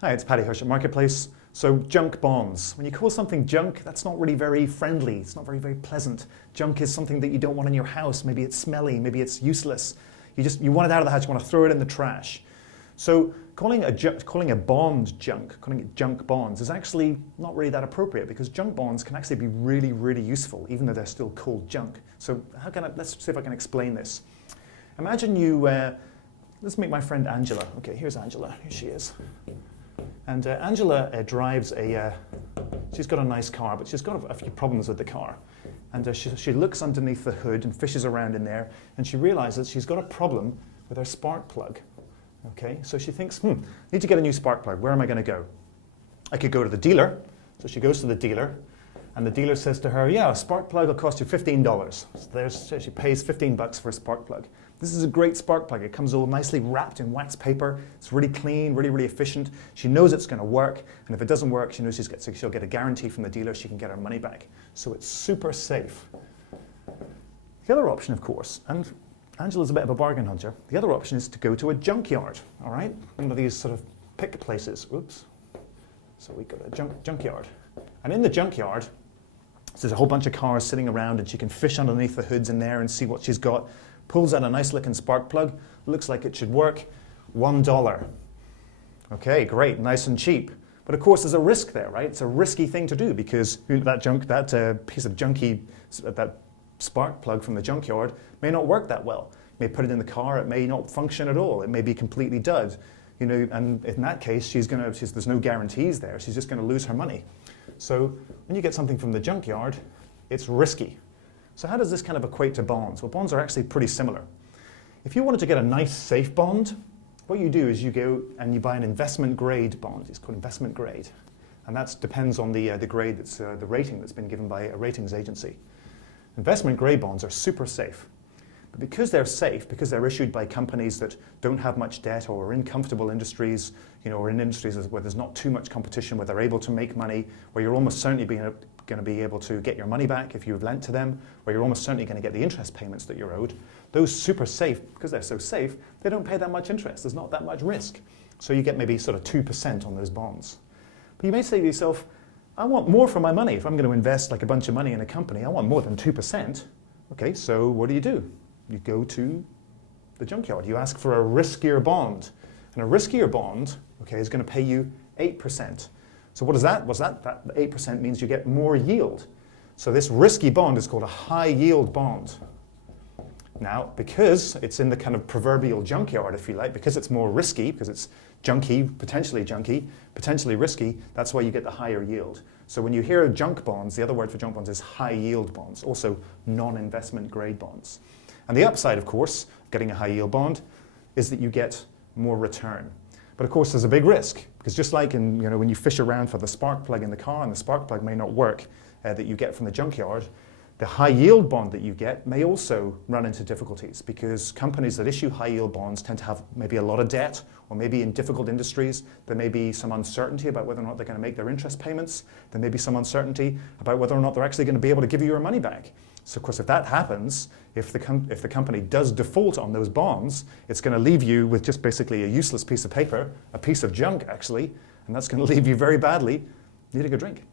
Hi, it's Paddy Hirsch at Marketplace. So junk bonds. When you call something junk, that's not really very friendly. It's not very pleasant. Junk is something that you don't want in your house. Maybe it's smelly, maybe it's useless. You want it out of the house, you want to throw it in the trash. So calling a bond junk, calling it junk bonds is actually not really that appropriate because junk bonds can actually be really useful even though they're still called junk. So let's see if I can explain this. Imagine let's meet my friend Angela. Okay, here's Angela, here she is. And Angela drives she's got a nice car, but she's got a few problems with the car. And she looks underneath the hood and fishes around in there, and she realizes she's got a problem with her spark plug. Okay, so she thinks, need to get a new spark plug. Where am I going to go? I could go to the dealer. So she goes to the dealer, and the dealer says to her, yeah, a spark plug will cost you $15. So she pays $15 for a spark plug. This is a great spark plug. It comes all nicely wrapped in wax paper. It's really clean, really efficient. She knows it's going to work, and if it doesn't work, she knows she'll get a guarantee from the dealer. She can get her money back. So it's super safe. The other option, of course, and Angela's a bit of a bargain hunter, the other option is to go to a junkyard, all right? One of these sort of pick places. Oops. So we've got a junkyard. And in the junkyard, there's a whole bunch of cars sitting around, and she can fish underneath the hoods in there and see what she's got. Pulls out a nice looking spark plug, looks like it should work, $1. Okay, great, nice and cheap. But of course there's a risk there, right? It's a risky thing to do because that piece of junky, that spark plug from the junkyard may not work that well. You may put it in the car, it may not function at all, it may be completely dud. You know, and in that case, there's no guarantees there, she's just gonna lose her money. So when you get something from the junkyard, it's risky. So how does this kind of equate to bonds? Well, bonds are actually pretty similar. If you wanted to get a nice, safe bond, what you do is you go and you buy an investment grade bond. It's called investment grade. And that depends on the grade, the rating that's been given by a ratings agency. Investment grade bonds are super safe. But because they're safe, because they're issued by companies that don't have much debt or are in comfortable industries, or in industries where there's not too much competition, where they're able to make money, where you're almost certainly going to be able to get your money back if you've lent to them, where you're almost certainly going to get the interest payments that you're owed, those super safe, because they're so safe, they don't pay that much interest. There's not that much risk. So you get maybe sort of 2% on those bonds. But you may say to yourself, I want more for my money. If I'm going to invest like a bunch of money in a company, I want more than 2%. Okay, so what do? You go to the junkyard. You ask for a riskier bond. And a riskier bond, okay, is going to pay you 8%. So what is that? That 8% means you get more yield. So this risky bond is called a high yield bond. Now, because it's in the kind of proverbial junkyard, if you like, because it's more risky, because it's potentially risky, that's why you get the higher yield. So when you hear junk bonds, the other word for junk bonds is high yield bonds, also non-investment grade bonds. And the upside, of course, getting a high yield bond is that you get more return. But of course, there's a big risk, because just like when you fish around for the spark plug in the car and the spark plug may not work that you get from the junkyard, the high yield bond that you get may also run into difficulties because companies that issue high yield bonds tend to have maybe a lot of debt, or maybe in difficult industries, there may be some uncertainty about whether or not they're going to make their interest payments. There may be some uncertainty about whether or not they're actually going to be able to give you your money back. So of course, if that happens, if the company does default on those bonds, it's going to leave you with just basically a useless piece of paper, a piece of junk actually, and that's going to leave you very badly needing a drink.